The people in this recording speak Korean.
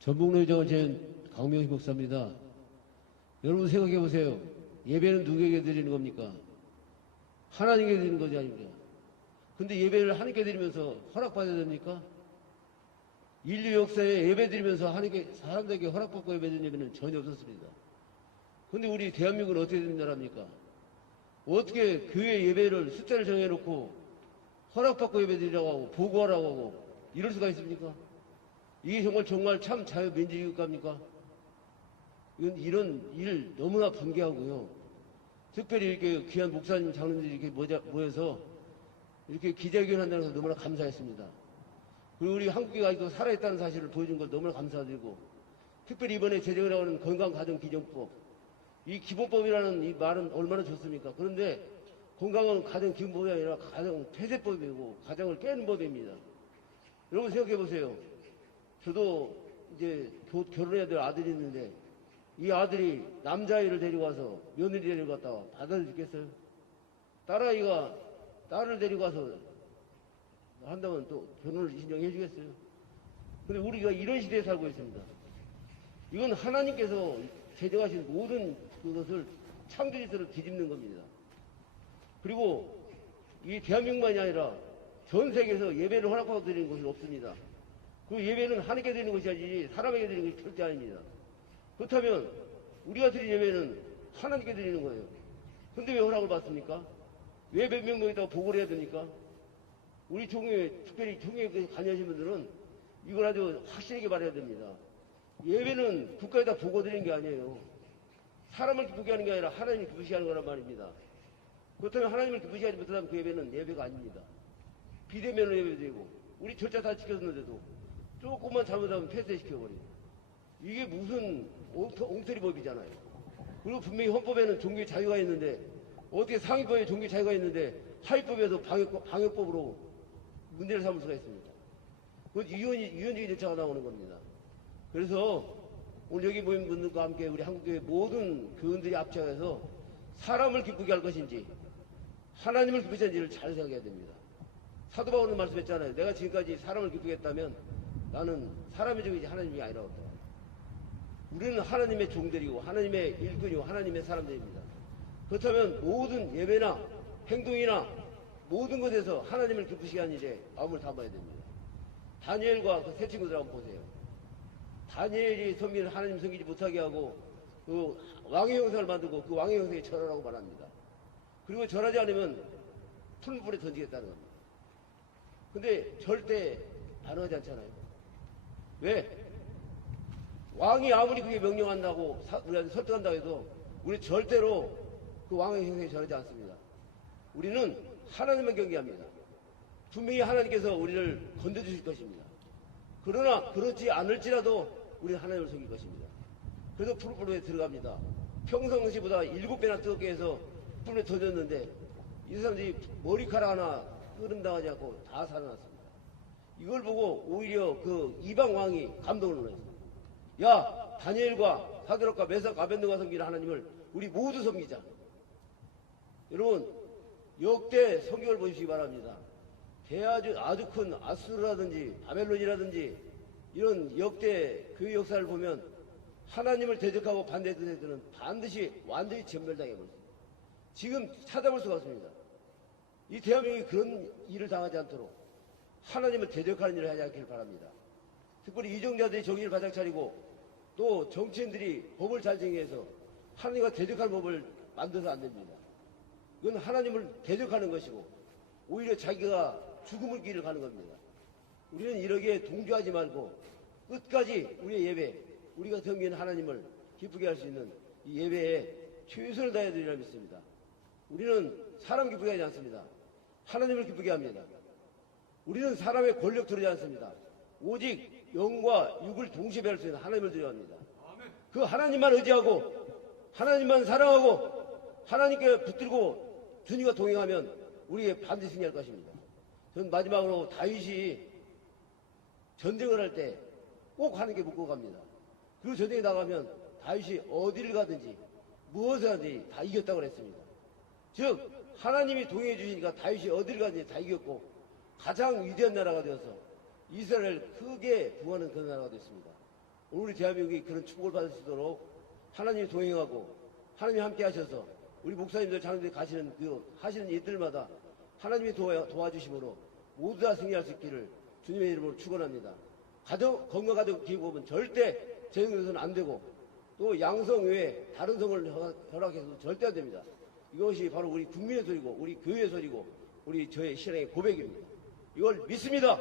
전북로이정원체인 강명희 목사입니다. 여러분 생각해 보세요. 예배는 누구에게 드리는 겁니까? 하나님께 드리는 거지 아닙니까? 근데 예배를 하나님께 드리면서 허락받아야 됩니까? 인류 역사에 예배 드리면서 하나님께, 사람들에게 허락받고 예배 드리는 예배는 전혀 없었습니다. 근데 우리 대한민국은 어떻게 된 나라입니까? 어떻게 교회 예배를 숫자를 정해놓고 허락받고 예배 드리라고 하고 보고하라고 하고 이럴 수가 있습니까? 이게 정말 참 자유민주주의 국가입니까? 이런 일 너무나 반대하고요. 특별히 이렇게 귀한 목사님, 장로님들이 이렇게 모여서 이렇게 기자회견 한다는 것을 너무나 감사했습니다. 그리고 우리 한국이 아직도 살아있다는 사실을 보여준 걸 너무나 감사드리고, 특별히 이번에 제정을 나오는 건강가정기본법, 이 기본법이라는 이 말은 얼마나 좋습니까? 그런데 건강은 가정기본법이 아니라 가정폐쇄법이고 가정을 깨는 법입니다. 여러분 생각해 보세요. 저도 이제 결혼해야 될 아들이 있는데 이 아들이 남자아이를 데리고 와서 며느리 데리고 갔다가 받아들이겠어요? 딸아이가 딸을 데리고 와서 한다면 또 결혼을 인정해 주겠어요? 근데 우리가 이런 시대에 살고 있습니다. 이건 하나님께서 제정하신 모든 그것을 창조질서를 뒤집는 겁니다. 그리고 이 대한민국만이 아니라 전 세계에서 예배를 허락받아 드리는 곳은 없습니다. 그 예배는 하나님께 드리는 것이 아니지 사람에게 드리는 것이 절대 아닙니다. 그렇다면 우리가 드린 예배는 하나님께 드리는 거예요. 근데 왜 허락을 받습니까? 왜 몇 명 여기다가 보고를 해야 됩니까? 우리 종교에, 특별히 종교에 관여하신 분들은 이걸 아주 확실하게 말해야 됩니다. 예배는 국가에다 보고 드리는 게 아니에요. 사람을 기쁘게 하는 게 아니라 하나님을 기쁘게 하는 거란 말입니다. 그렇다면 하나님을 기쁘게 하지 못하면 그 예배는 예배가 아닙니다. 비대면으로 예배드리고 우리 절차 다 지켰는데도 조금만 잘못하면 폐쇄시켜버리고 이게 무슨 엉터리법이잖아요. 그리고 분명히 헌법에는 종교의 자유가 있는데 어떻게 상위법에 종교의 자유가 있는데 하위법에서 방역법으로 문제를 삼을 수가 있습니까? 그건 유연적인 절차가 나오는 겁니다. 그래서 오늘 여기 모인 분들과 함께 우리 한국교회 모든 교인들이 합쳐서 사람을 기쁘게 할 것인지 하나님을 기쁘게 하는지를 잘 생각해야 됩니다. 사도 바울은 말씀했잖아요. 내가 지금까지 사람을 기쁘게 했다면 나는 사람의 종이지 하나님이 아니라고 했다. 우리는 하나님의 종들이고 하나님의 일꾼이고 하나님의 사람들입니다. 그렇다면 모든 예배나 행동이나 모든 것에서 하나님을 기쁘시게 하는 일에 마음을 담아야 됩니다. 다니엘과 그 세 친구들 한번 보세요. 다니엘이 섬기는 하나님 섬기지 못하게 하고 그 왕의 형상을 만들고 그 왕의 형상에 절하라고 말합니다. 그리고 절하지 않으면 풀불에 던지겠다는 겁니다. 근데 절대 반응하지 않잖아요. 왜? 왕이 아무리 그게 명령한다고 우리한테 설득한다고 해도 우리 절대로 그 왕의 형상에 절하지 않습니다. 우리는 하나님만 경계합니다. 분명히 하나님께서 우리를 건져주실 것입니다. 그러나 그렇지 않을지라도 우리는 하나님을 섬길 것입니다. 그래서 풀불에 들어갑니다. 평상시보다 7배나 뜨겁게 해서 불에 던졌는데 이 사람들이 머리카락 하나 끄름당하지 않고 다 살아났습니다. 이걸 보고 오히려 그 이방 왕이 감동을 했습니다. 야, 다니엘과 사드락과 메삭 아벤느고가 섬기는 하나님을 우리 모두 섬기자. 여러분, 역대 성경을 보시기 바랍니다. 아주 큰 아수르라든지 바벨론이라든지 이런 역대 교회 역사를 보면 하나님을 대적하고 반대했던 애들은 반드시 완전히 전멸당해버렸습니다. 지금 찾아볼 수가 없습니다. 이 대한민국이 그런 일을 당하지 않도록 하나님을 대적하는 일을 하지 않기를 바랍니다. 특별히 이정자들이 정의를 바짝 차리고 또 정치인들이 법을 잘 정해서 하나님과 대적할 법을 만들어서 안 됩니다. 이건 하나님을 대적하는 것이고 오히려 자기가 죽음을 길을 가는 겁니다. 우리는 이러기에 동조하지 말고 끝까지 우리의 예배, 우리가 섬기는 하나님을 기쁘게 할 수 있는 이 예배에 최선을 다해야 되리라 믿습니다. 우리는 사람 기쁘게 하지 않습니다. 하나님을 기쁘게 합니다. 우리는 사람의 권력 들이지 않습니다. 오직 영과 육을 동시에 배울 수 있는 하나님을 드려합니다. 그 하나님만 의지하고 하나님만 사랑하고 하나님께 붙들고 주님과 동행하면 우리에게 반드시 승리할 것입니다. 저는 마지막으로 다윗이 전쟁을 할 때 꼭 하나님께 묻고 갑니다. 그리고 전쟁에 나가면 다윗이 어디를 가든지 무엇을 하든지 다 이겼다고 그랬습니다. 즉 하나님이 동행해 주시니까 다윗이 어디를 가든지 다 이겼고 가장 위대한 나라가 되어서 이스라엘을 크게 부하는 그런 나라가 됐습니다. 우리 대한민국이 그런 축복을 받을 수 있도록 하나님이 동행하고 하나님이 함께 하셔서 우리 목사님들 장로들 가시는 하시는 일들마다 하나님이 도와주심으로 모두 다 승리할 수 있기를 주님의 이름으로 축원합니다. 건강가족 기업은 절대 재정돼서는 안 되고 또 양성 외에 다른 성을 허락해서도 절대 안 됩니다. 이것이 바로 우리 국민의 소리고 우리 교회의 소리고 우리 저의 신앙의 고백입니다. 이걸 믿습니다.